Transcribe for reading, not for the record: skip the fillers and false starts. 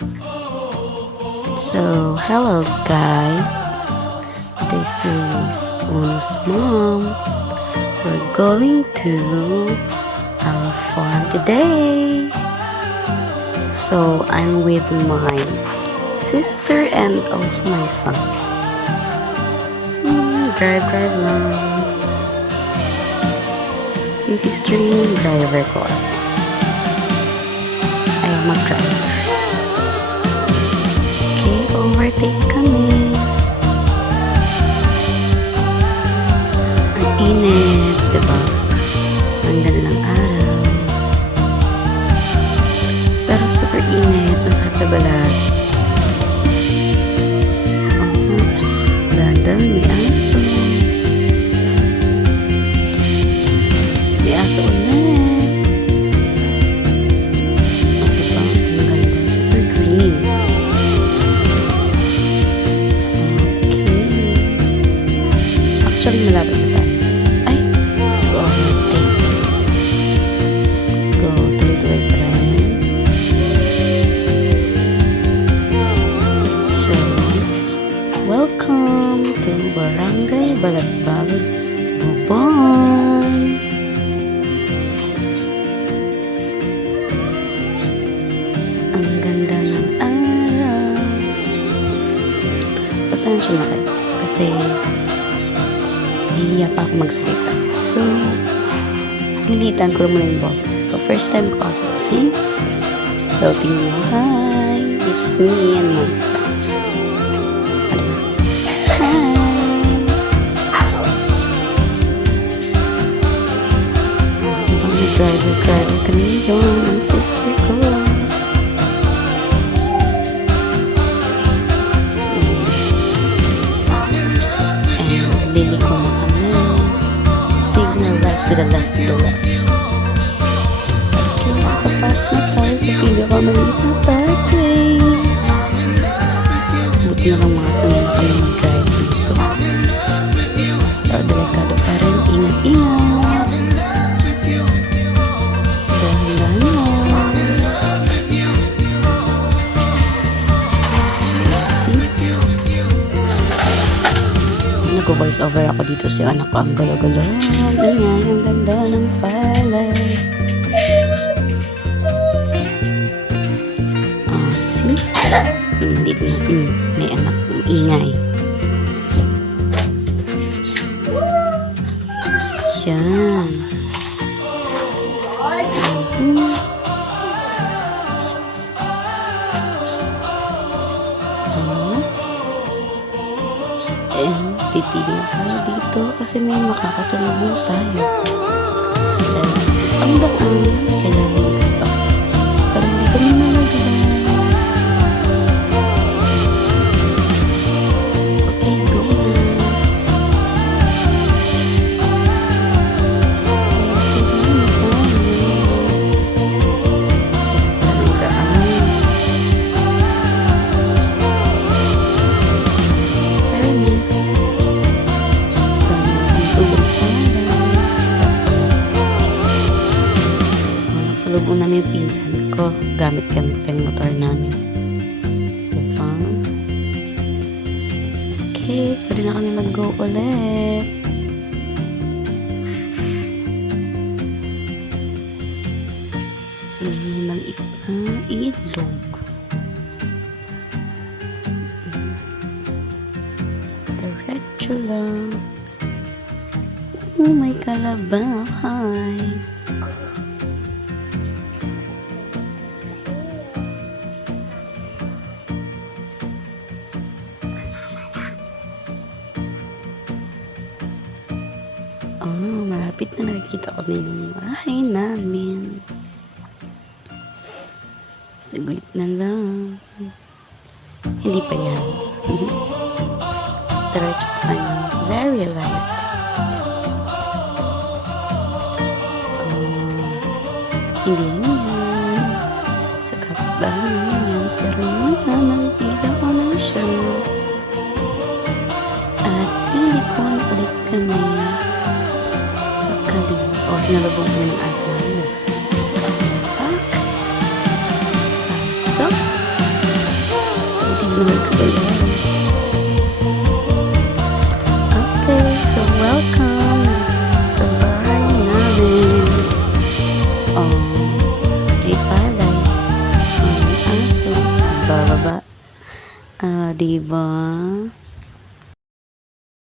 So, hello guys. This is Uno's mom. We're going to our farm today. So, I'm with my sister and also my son. Drive lang. Yung sister yung driver ko kasi. Ayaw mag-drive. Okay, overtake kami. Ang init, diba? Ang ganda ng araw. Pero super init, masakit sa balat. Oops, ganda, may aso. May aso ulit. O, diba? Ang ganda, super green. Actually, malapit na tayo. Ay! Go, take. Go, tuloy-tuloy pa rin. So, welcome to Barangay Balagbalag, Bubong! Ang ganda ng araw. Pasensya na kayo. Kasi nahihiya pa ako magsalita. So, nilitan ko muna yung boses ko. First time ko kasi. Okay? So, tingnan mo. Hi! It's me and my son. Ano ba? Hi! Ibang driver kami yun. Ang sister ko. Liliko na kami. Signal right to the left, to the left. Okay, papasok na tayo sa pinakamaliit na parking. Buti na lang mga sanay na kami mag-drive dito. Pero delikado pa rin. Ingat-ingat. Dahan-dahan lang. See? Nag-voice over ako dito sa anak ko. Ang gulo-gulo. Ganyan, ang ganda ng palay. Oh, see? Hindi na. May anak ng ingay. Yan. Titigil tayo dito kasi may makakasalubong tayo. Dahil ang daan, kailangan mag-stop. Pero hindi kami nalagyan. Okay, go na. Ang daan. Very nice. Salubong namin yung pinsan ko. Gamit-gamit pa yung motor namin. Diba? Okay, pwede na kami mag-go ulit. Maliit na ilog. Diretso lang. Oh, may kalabaw. Hi. Oh, malapit na nakikita ko na yung bahay namin. Saglit na lang. Hindi pa yan. Diretso pa yan. Very light. Hindi yan. Sa kapitbahay yan. Pero yun naman, tila ko na siya. At silikon ulit kami. O, sinalubong mo yung aso namin. Pasok. baba. Ah, diba?